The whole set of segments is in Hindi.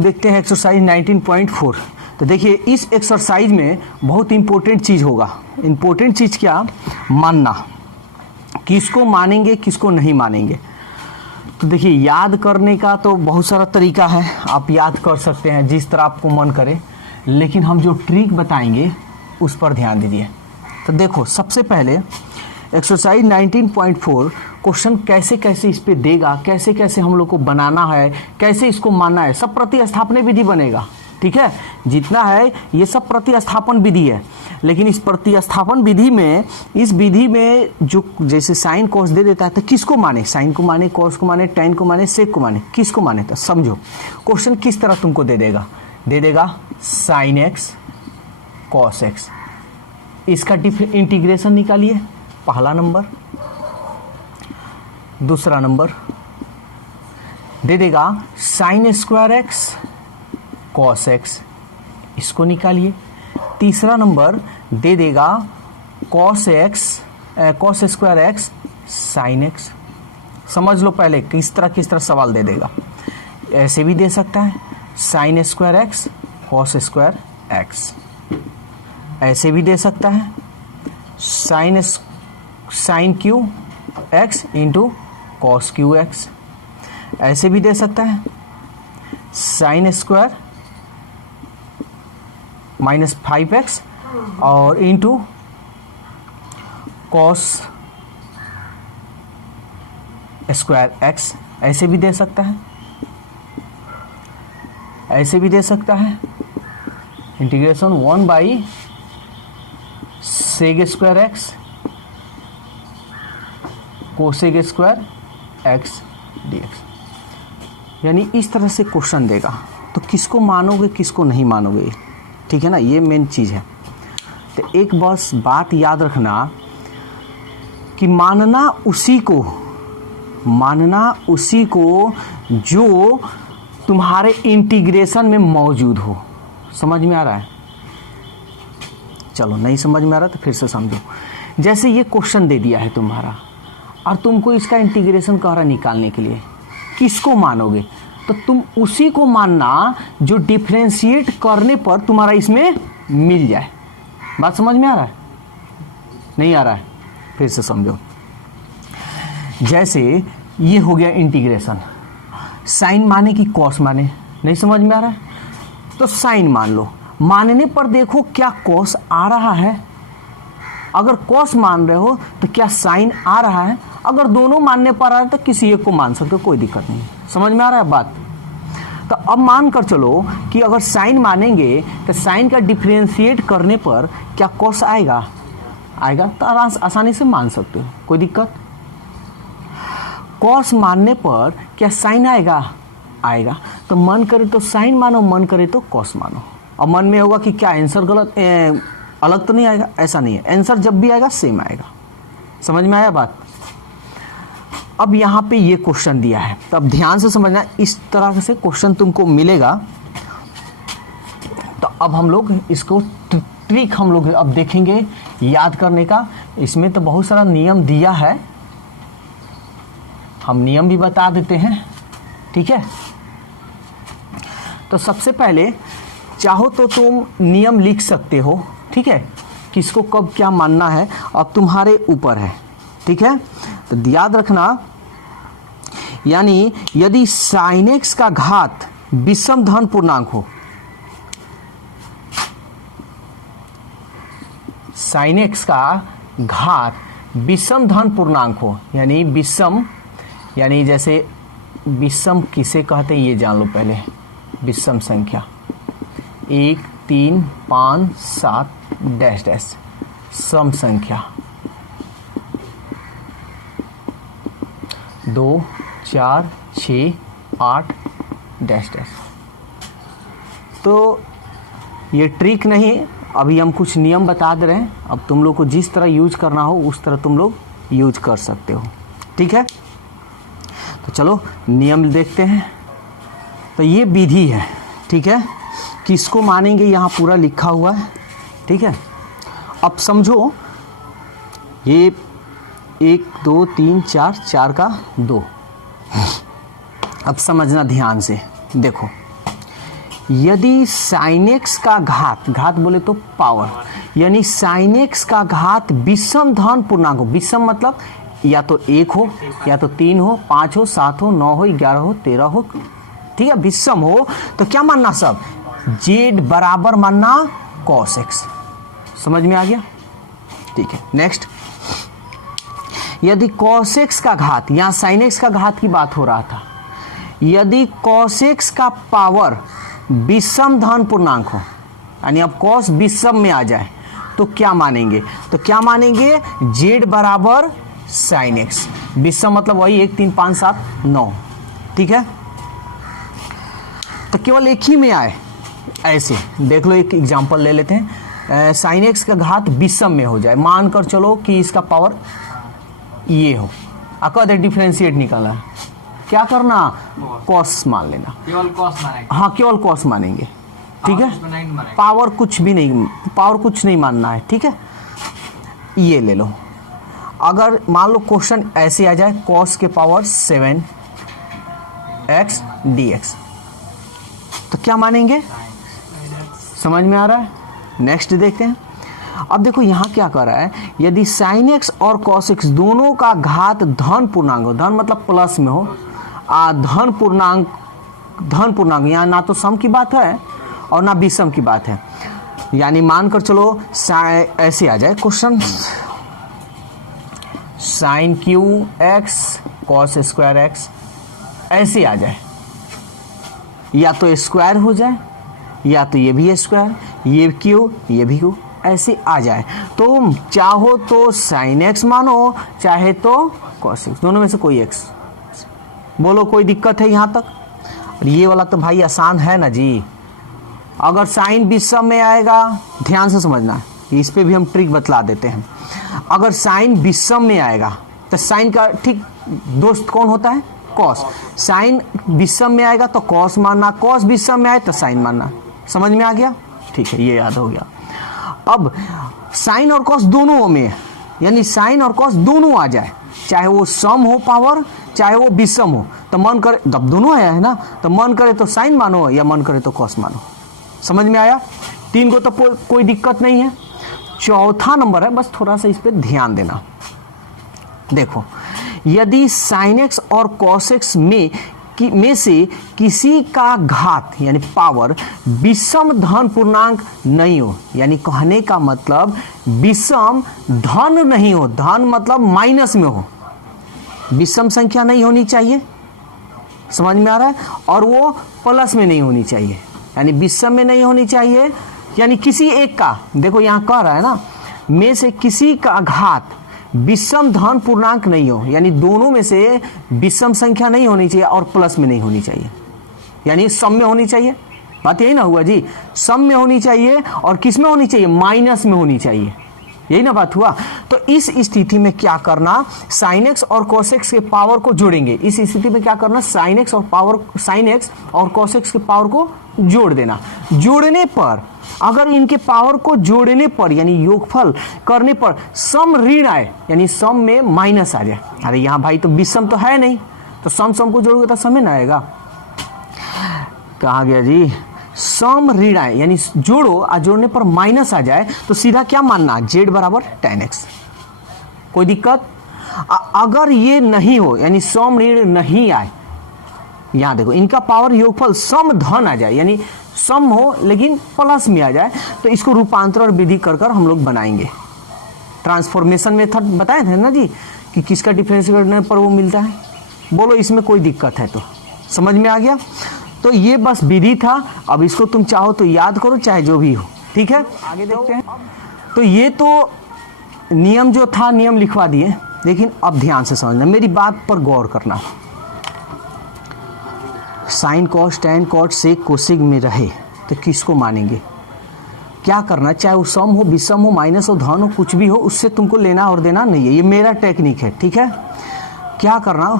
लोग देखते हैं एक्सरसाइज 19.4। तो देखिए इस एक्सरसाइज में बहुत इंपॉर्टेंट चीज़ होगा। इंपॉर्टेंट चीज़ क्या? मानना। किसको मानेंगे किसको नहीं मानेंगे। तो देखिए याद करने का तो बहुत सारा तरीका है, आप याद कर सकते हैं जिस तरह आपको मन करे, लेकिन हम जो ट्रिक बताएंगे उस पर ध्यान दीजिए। तो देखो सबसे पहले एक्सरसाइज 19.4 क्वेश्चन कैसे कैसे इस पे देगा, कैसे कैसे हम लोग को बनाना है, कैसे इसको मानना है, सब प्रतिस्थापन विधि बनेगा। ठीक है, जितना है ये सब प्रतिस्थापन विधि है। लेकिन इस प्रतिस्थापन विधि में, इस विधि में जो जैसे साइन कॉस दे देता है तो किसको माने? साइन को माने, कॉस को माने, टेन को माने, सेक को माने, किसको माने? तो समझो क्वेश्चन किस तरह तुमको दे देगा साइन एक्स कॉस एक्स। इसका इंटीग्रेशन निकालिए, पहला नंबर। दूसरा नंबर दे देगा sign square x cos x, इसको निकालिए। तीसरा नंबर दे देगा cos square x sine x. समझ लो पहले किस तरह सवाल दे देगा। ऐसे भी दे सकता है sine square x cos square x. ऐसे भी दे सकता है sine q x into cos Q x. ऐसे भी दे सकता है साइन स्क्वायर माइनस 5x और इंटू कॉस स्क्वायर एक्स। ऐसे भी दे सकता है, ऐसे भी दे सकता है integration 1 by sec square x cosec square x dx। यानी इस तरह से क्वेश्चन देगा। तो किसको मानोगे किसको नहीं मानोगे, ठीक है ना, ये मेन चीज़ है। तो एक बस बात याद रखना कि मानना उसी को जो तुम्हारे इंटीग्रेशन में मौजूद हो। समझ में आ रहा है? चलो नहीं समझ में आ रहा तो फिर से समझो। जैसे ये क्वेश्चन दे दिया है तुम्हारा और तुमको इसका इंटीग्रेशन कह रहा निकालने के लिए, किसको मानोगे? तो तुम उसी को मानना जो डिफरेंशिएट करने पर तुम्हारा इसमें मिल जाए। बात समझ में आ रहा है? नहीं आ रहा है? फिर से समझो। जैसे ये हो गया इंटीग्रेशन, साइन माने कि कॉस माने? नहीं समझ में आ रहा है? तो साइन मान लो। मानने पर देखो क्या कॉस आ रहा है? अगर कॉस मान रहे हो तो क्या साइन आ रहा है? अगर दोनों मानने पर आ रहा है तो किसी एक को मान सकते हो, कोई दिक्कत नहीं। समझ में आ रहा है बात? तो अब मान कर चलो कि अगर साइन मानेंगे तो साइन का डिफरेंशिएट करने पर क्या कॉस आएगा? तो आसानी से मान सकते हो, कोई दिक्कत। कॉस मानने पर क्या साइन आएगा। तो मन करे तो साइन मानो, मन करे तो कॉस मानो। और मन में होगा कि क्या आंसर गलत अलग तो नहीं आएगा? ऐसा नहीं है, आंसर जब भी आएगा सेम आएगा। समझ में आया बात? अब यहाँ पे ये क्वेश्चन दिया है, तो अब ध्यान से समझना, इस तरह से क्वेश्चन तुमको मिलेगा। तो अब हम लोग इसको ट्रिक हम लोग अब देखेंगे याद करने का। इसमें तो बहुत सारा नियम दिया है, हम नियम भी बता देते हैं, ठीक है। तो सबसे पहले चाहो तो तुम नियम लिख सकते हो, ठीक है, किसको कब क्या मानना है अब तुम्हारे ऊपर है, ठीक है। तो याद रखना, यानी यदि साइन एक्स का घात विषम धन पूर्णांक हो, साइन एक्स का घात विषम धन पूर्णांक हो, यानी विषम, यानी जैसे विषम किसे कहते हैं ये जान लो पहले। विषम संख्या 1 3 5 7 डैश डैश, सम संख्या 2 4 6 8 डैश डैश। तो ये ट्रिक नहीं, अभी हम कुछ नियम बता दे रहे हैं। अब तुम लोग को जिस तरह यूज करना हो उस तरह तुम लोग यूज कर सकते हो, ठीक है। तो चलो नियम देखते हैं। तो ये विधि है, ठीक है, किसको मानेंगे यहाँ पूरा लिखा हुआ है, ठीक है। अब समझो ये 1 2 3 4 4 का 2। अब समझना ध्यान से, देखो यदि साइन एक्स का घात बोले तो पावर, यानी साइन एक्स का घात विषम धन पूर्णांक हो। विषम मतलब या तो 1 हो, या तो 3 हो, 5 हो, 7 हो, 9 हो, 11 हो, 13 हो, ठीक है। विषम हो तो क्या मानना, सब z बराबर मानना cos x। समझ में आ गया, ठीक है। नेक्स्ट, यदि cos x का घात, यहां sin x का घात की बात हो रहा था, यदि cos x का पावर विषम धन पूर्णांक हो, यानी अब cos विषम में आ जाए तो क्या मानेंगे, तो क्या मानेंगे, z बराबर sin x। विषम मतलब वही 1 3 5 7 9, ठीक है। तो केवल एक ही में आए, ऐसे देख लो। एक एग्जांपल ले लेते हैं, साइन एक्स का घात विषम में हो जाए, मानकर चलो कि इसका पावर ये हो, अगर डिफरेंशिएट निकाला है, क्या करना, कॉस मान लेना, केवल कॉस मानेंगे। हाँ केवल कॉस मानेंगे, ठीक है। पावर कुछ भी नहीं, पावर कुछ नहीं मानना है, ठीक है। ये ले लो, अगर मान लो क्वेश्चन ऐसे आ जाए, कॉस के पावर 7 x dx, तो क्या मानेंगे, समझ में आ रहा है। नेक्स्ट देखते हैं। अब देखो यहाँ क्या कर रहा है, यदि साइन एक्स और कॉस एक्स दोनों का घात धन पूर्णांक हो, धन मतलब प्लस में हो, धन पूर्णांक यहाँ ना तो सम की बात है और ना विषम की बात है, यानी मानकर चलो ऐसे आ जाए question, sine q x cos square x ऐसे आ जाए, या तो स्क्वायर हो जाए, या तो ये भी स्क्वायर, ये क्यू, ये भी क्यू, ऐसे आ जाए, तो चाहो तो साइन एक्स मानो, चाहे तो कॉस एक्स, दोनों में से कोई एक्स। बोलो कोई दिक्कत है यहाँ तक। और ये वाला तो भाई आसान है ना जी। अगर साइन विषम में आएगा, ध्यान से समझना है, इस पे भी हम ट्रिक बतला देते हैं। अगर साइन विषम में आएगा तो साइन का ठीक दोस्त कौन होता है, कॉस। साइन विषम में आएगा तो कॉस मानना, कॉस विषम में आए तो साइन मानना। समझ में आ गया, ठीक है, ये याद हो गया। अब साइन और कॉस दोनों में, यानी साइन और कॉस दोनों आ जाए, चाहे वो सम हो पावर, चाहे वो विषम हो, तो मन करे, जब दोनों आया है ना, तो मन करे तो साइन मानो या मन करे तो कॉस मानो। समझ में आया। 3 को तो कोई दिक्कत नहीं है। चौथा नंबर है, बस थोड़ा सा इस पे ध्यान देना। देखो, यदि साइन एक्स और कॉस एक्स में से किसी का घात यानी पावर विषम धन पूर्णांक नहीं हो, यानी कहने का मतलब विषम धन नहीं हो, धन मतलब माइनस में हो, विषम संख्या नहीं होनी चाहिए। समझ में आ रहा है। और वो प्लस में नहीं होनी चाहिए, यानी विषम में नहीं होनी चाहिए, यानी किसी एक का, देखो यहाँ कह रहा है ना, में से किसी का घात विषम धन पूर्णांक नहीं हो, यानी दोनों में से विषम संख्या नहीं होनी चाहिए और प्लस में नहीं होनी चाहिए, यानी सम में होनी चाहिए। बात यही ना हुआ जी, सम में होनी चाहिए और किस में होनी चाहिए, माइनस में होनी चाहिए, यही ना बात हुआ। तो इस स्थिति में क्या करना, साइन एक्स और कॉस एक्स के पावर को जोड़ेंगे। इस स्थिति में क्या करना, साइन एक्स और कॉस एक्स के पावर को जोड़ देना। जोड़ने पर, अगर इनके पावर को जोड़ने पर यानी योगफल करने पर सम ऋण आए, यानी सम में माइनस आ जाए, अरे यहाँ भाई तो विषम तो है नहीं, तो सम को जोड़ोगे तो सम में ना आएगा। कहा गया जी, सम ऋण आए यानी जोड़ो और जोड़ने पर माइनस आ जाए, तो सीधा क्या मानना, z बराबर tan x। कोई दिक्कत। अगर ये नहीं हो, यानी सम ऋण नहीं आए, यहां देखो इनका पावर योगफल सम धन आ जाए, यानी सम हो लेकिन प्लस में आ जाए, तो इसको रूपांतर और विधि कर हम लोग बनाएंगे। ट्रांसफॉर्मेशन मेथड बताए थे ना जी कि किसका डिफरेंशिएट करने पर वो मिलता है। बोलो इसमें कोई दिक्कत है तो। समझ में आ गया। तो ये बस विधि था, अब इसको तुम चाहो तो याद करो, चाहे जो भी हो, ठीक है। आगे देखते हैं। तो ये तो नियम जो था, नियम लिखवा दिए, लेकिन अब ध्यान से समझना, मेरी बात पर गौर करना। Sine cos tan cot sec cosec में रहे तो किसको मानेंगे, क्या करना, चाहे वो सम हो, विषम हो, माइनस हो, धन हो, कुछ भी हो, उससे तुमको लेना और देना नहीं है। ये मेरा टेक्निक है, ठीक है। क्या करना,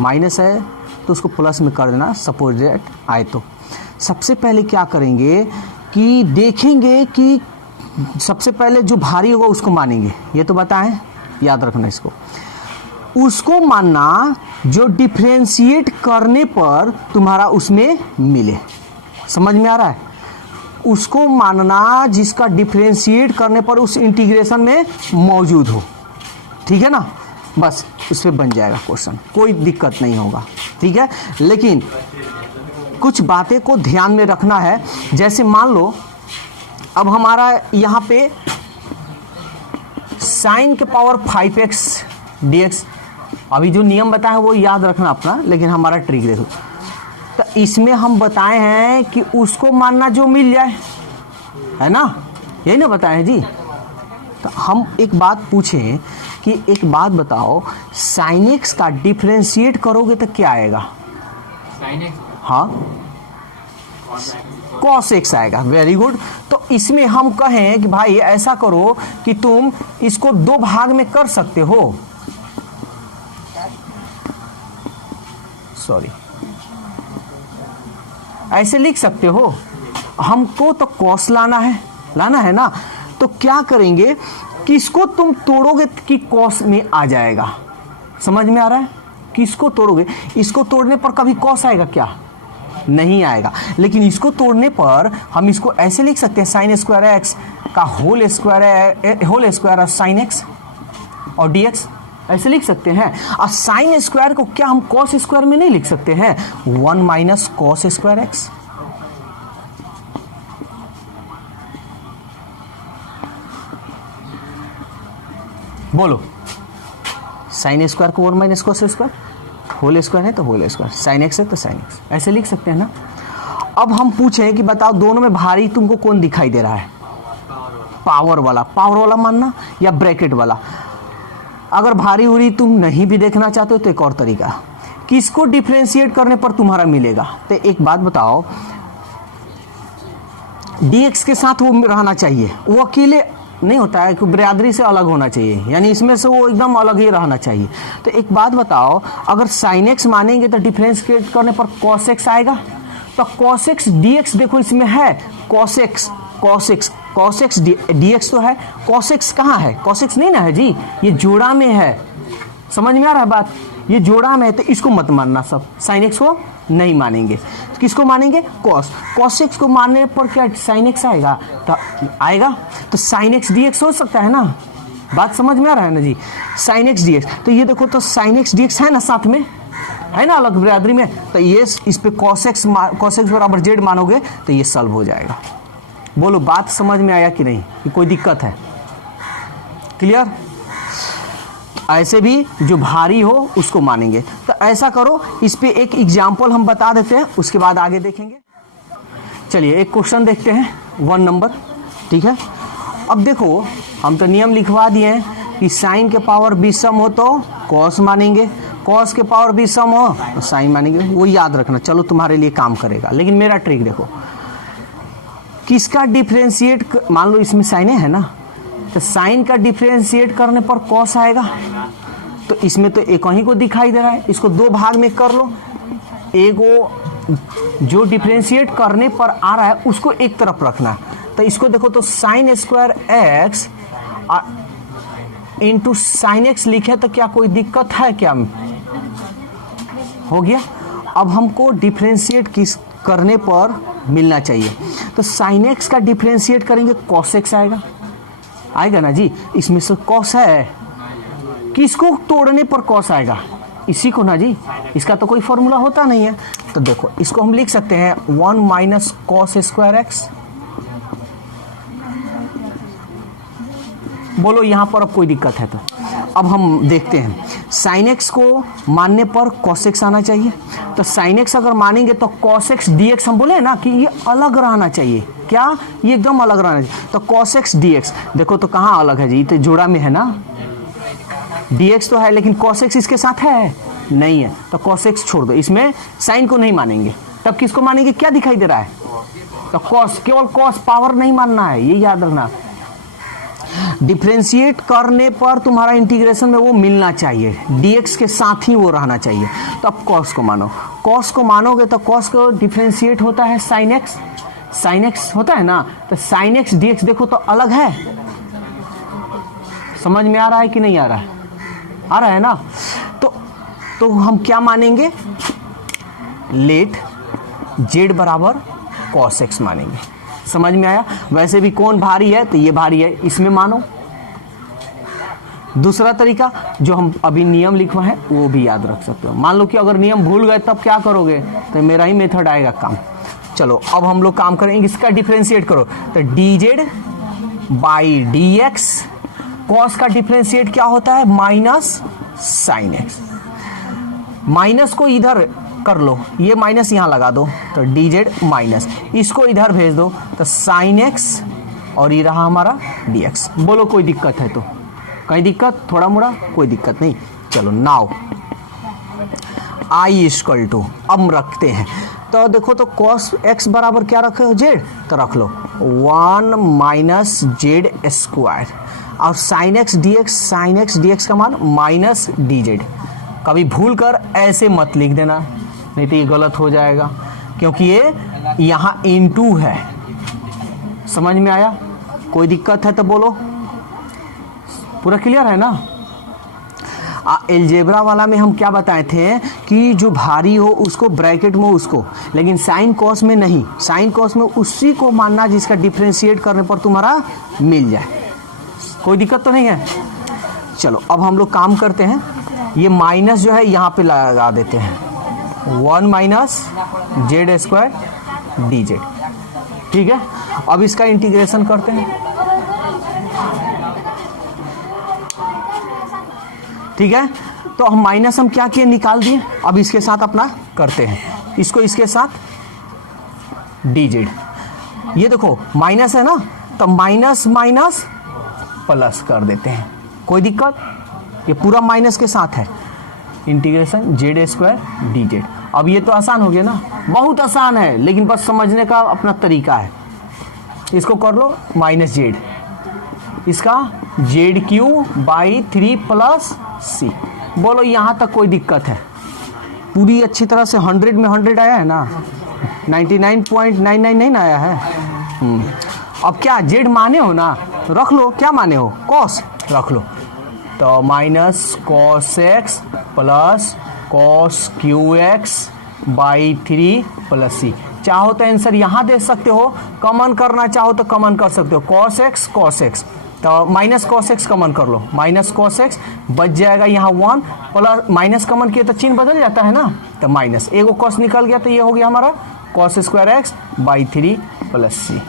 माइनस है तो उसको प्लस में कर देना, सपोज दैट आए तो। सबसे पहले क्या करेंगे कि देखेंगे कि सबसे पहले जो भारी होगा उसको मानेंगे, ये तो बताएं, याद रखना इसको। उसको मानना जो डिफरेंशिएट करने पर तुम्हारा उसमें मिले। समझ में आ रहा है? उसको मानना जिसका डिफरेंशिएट करने पर उस इंटीग्रेशन में मौजूद हो, ठीक है ना, बस उस पर बन जाएगा क्वेश्चन, कोई दिक्कत नहीं होगा, ठीक है। लेकिन कुछ बातें को ध्यान में रखना है, जैसे मान लो अब हमारा यहाँ पे साइन के पावर 5x dx, अभी जो नियम बताया है वो याद रखना अपना, लेकिन हमारा ट्रिक देखो, तो इसमें हम बताए हैं कि उसको मानना जो मिल जाए, है ना, यही ना बताए हैं जी। तो हम एक बात पूछें कि एक बात बताओ, साइन एक्स का डिफरेंशिएट करोगे तो क्या आएगा? हाँ, कॉस एक्स आएगा। Very good. तो इसमें हम कहें कि भाई ऐसा करो कि तुम इसको दो भाग में कर सकते हो, सॉरी ऐसे लिख सकते हो, हमको तो कॉस लाना है ना, तो क्या करेंगे, किसको तुम तोड़ोगे कि कॉस में आ जाएगा? समझ में आ रहा है? किसको तोड़ोगे? इसको तोड़ने पर कभी कॉस आएगा क्या? नहीं आएगा। लेकिन इसको तोड़ने पर हम इसको ऐसे लिख सकते हैं, साइन स्क्वायर एक्स का होल स्क्वायर साइन एक्स और dx, ऐसे लिख सकते हैं। और साइन स्क्वायर को क्या हम कॉस स्क्वायर में नहीं लिख सकते हैं? 1 माइनस कॉस स्क्वायर एक्स। बोलो, साइन स्क्वायर को 1 minus cos square, whole square है तो होल स्क्वायर, साइन एक्स है तो साइन एक्स, ऐसे लिख सकते हैं ना। अब हम पूछें कि बताओ दोनों में भारी तुमको कौन दिखाई दे रहा है? पावर वाला मानना या ब्रैकेट वाला? अगर भारी उरी तुम नहीं भी देखना चाहते हो तो एक और तरीका, किसको डिफरेंशिएट करने पर तुम्हारा मिलेगा? तो एक बात बताओ, dx के साथ वो रहना चाहिए, वो अकेले नहीं होता है कि बिरादरी से अलग होना चाहिए, यानी इसमें से वो एकदम अलग ही रहना चाहिए। तो एक बात बताओ, अगर साइन एक्स मानेंगे तो डिफरेंशिएट करने पर कॉस एक्स आएगा, तो कॉस एक्स dx देखो इसमें है, कॉस एक्स dx तो है, कॉस एक्स कहाँ है? कॉस एक्स नहीं ना है जी, ये जोड़ा में है। समझ में आ रहा है बात? ये जोड़ा में है, तो इसको मत मानना, सब साइन एक्स को नहीं मानेंगे। किसको मानेंगे? कॉस एक्स को मानने पर क्या साइन एक्स आएगा? तो आएगा, तो साइन एक्स dx हो सकता है ना। बात समझ में आ रहा है ना जी? साइन एक्स dx, तो ये देखो, तो साइन एक्स dx है ना, साथ में है ना, अलग बिरादरी में, तो ये इस पे कॉस एक्स बराबर जेड मानोगे तो ये सॉल्व हो जाएगा। बोलो, बात समझ में आया कि नहीं, कि कोई दिक्कत है? क्लियर? ऐसे भी जो भारी हो उसको मानेंगे। तो ऐसा करो, इस पे एक एग्जाम्पल हम बता देते हैं, उसके बाद आगे देखेंगे। चलिए एक क्वेश्चन देखते हैं, 1 नंबर, ठीक है। अब देखो, हम तो नियम लिखवा दिए हैं कि साइन के पावर विषम हो तो कॉस मानेंगे, कॉस के पावर विषम हो तो साइन मानेंगे, वो याद रखना, चलो तुम्हारे लिए काम करेगा। लेकिन मेरा ट्रिक देखो, किसका डिफरेंशिएट, मान लो इसमें साइन है ना, तो साइन का डिफरेंशिएट करने पर कॉस आएगा, तो इसमें तो एक ही को दिखाई दे रहा है, इसको दो भाग में कर लो, एक जो डिफरेंशिएट करने पर आ रहा है उसको एक तरफ रखना। तो इसको देखो, तो sign square x into sine x लिखे तो क्या कोई दिक्कत है क्या? हो गया। अब हमको डिफरेंशिएट किस करने पर मिलना चाहिए, तो साइन एक्स का डिफरेंशिएट करेंगे, कॉस एक्स आएगा ना जी, इसमें से कॉस है, किसको तोड़ने पर कॉस आएगा? इसी को ना जी, इसका तो कोई फॉर्मूला होता नहीं है। तो देखो, इसको हम लिख सकते हैं 1 माइनस कॉस स्क्वायर एक्स। बोलो यहाँ पर अब कोई दिक्कत है? तो अब हम देखते हैं, साइन एक्स को मानने पर कॉस एक्स आना चाहिए, तो साइन एक्स अगर मानेंगे तो कॉस एक्स dx, हम बोले ना कि ये अलग रहना चाहिए, क्या ये एकदम अलग रहना चाहिए, तो कॉस एक्स dx, देखो तो कहाँ अलग है जी, तो जोड़ा में है ना, dx तो है लेकिन कॉस एक्स इसके साथ है नहीं है, तो कॉस एक्स छोड़ दो, इसमें साइन को नहीं मानेंगे। तब किसको मानेंगे? क्या दिखाई दे रहा है? तो कॉस, केवल कॉस, पावर नहीं मानना है, ये याद रखना। डिफरेंशिएट करने पर तुम्हारा इंटीग्रेशन में वो मिलना चाहिए, dx के साथ ही वो रहना चाहिए। तो अब कॉस को मानो, कॉस को मानोगे तो कॉस को डिफरेंशिएट होता है साइन एक्स होता है ना, तो साइन एक्स dx देखो तो अलग है। समझ में आ रहा है कि नहीं आ रहा है? आ रहा है ना। तो हम क्या मानेंगे? लेट जेड बराबर कॉस एक्स मानेंगे। समझ में आया? वैसे भी कौन भारी है, तो ये भारी है, इसमें मानो। दूसरा तरीका जो हम अभी नियम लिखवा है वो भी याद रख सकते हो। मान लो कि अगर नियम भूल गए तब क्या करोगे, तो मेरा ही मेथड आएगा काम। चलो अब हम लोग काम करेंगे, इसका डिफरेंशिएट करो, तो dz बाई dx, कॉस का डिफरेंशिएट क्या होता है, माइनस साइन एक्स। माइनस को इधर कर लो, ये माइनस यहां लगा दो, तो dz माइनस, इसको इधर भेज दो तो साइन एक्स, और ये रहा हमारा dx। बोलो कोई दिक्कत है तो? कहीं दिक्कत? थोड़ा मोड़ा कोई दिक्कत नहीं। चलो नाउ आई इक्वल टू, अब रखते हैं, तो देखो तो कॉस एक्स बराबर क्या रखे हो, जेड, तो रख लो 1 माइनस जेड स्क्वायर, और साइन एक्स डी एक्स का मान माइनस डी जेड। कभी भूल कर ऐसे मत लिख देना, नहीं तो ये गलत हो जाएगा, क्योंकि ये यहाँ इनटू है। समझ में आया? कोई दिक्कत है तो बोलो। पूरा क्लियर है ना? एलजेब्रा वाला में हम क्या बताए थे कि जो भारी हो उसको ब्रैकेट में उसको, लेकिन साइन कॉस में नहीं, साइन कॉस में उसी को मानना जिसका डिफरेंशिएट करने पर तुम्हारा मिल जाए। कोई दिक्कत तो नहीं है? चलो अब हम लोग काम करते हैं, ये माइनस जो है यहाँ पे लगा देते हैं, 1 minus Z square D Z. ठीक है, अब इसका इंटीग्रेशन करते हैं। ठीक है, तो हम माइनस हम क्या किए, निकाल दिए। अब इसके साथ अपना करते हैं, इसको इसके साथ dz। ये देखो माइनस है ना, तो माइनस माइनस प्लस कर देते हैं। कोई दिक्कत? ये पूरा माइनस के साथ है, इंटीग्रेशन जेड स्क्वायर dz। अब ये तो आसान हो गया ना, बहुत आसान है, लेकिन बस समझने का अपना तरीका है। इसको कर लो माइनस जेड, इसका जेड क्यू बाई 3 प्लस सी। बोलो यहाँ तक कोई दिक्कत है? पूरी अच्छी तरह से 100 में 100 आया है ना, 99.99 नहीं ना आया है। अब क्या जेड माने हो ना, रख लो, क्या माने हो, कॉस रख लो, तो minus cos x plus cos Q x by 3 plus C. चाहो तो आंसर यहाँ दे सकते हो, कॉमन करना चाहो तो कॉमन कर सकते हो, कॉस एक्स, तो माइनस कॉस एक्स कॉमन कर लो, माइनस कॉस एक्स बच जाएगा यहाँ 1, प्लस माइनस कॉमन किया तो चिन्ह बदल जाता है ना, तो माइनस एगो कॉस निकल गया, तो ये हो गया हमारा cos square x by 3 plus C.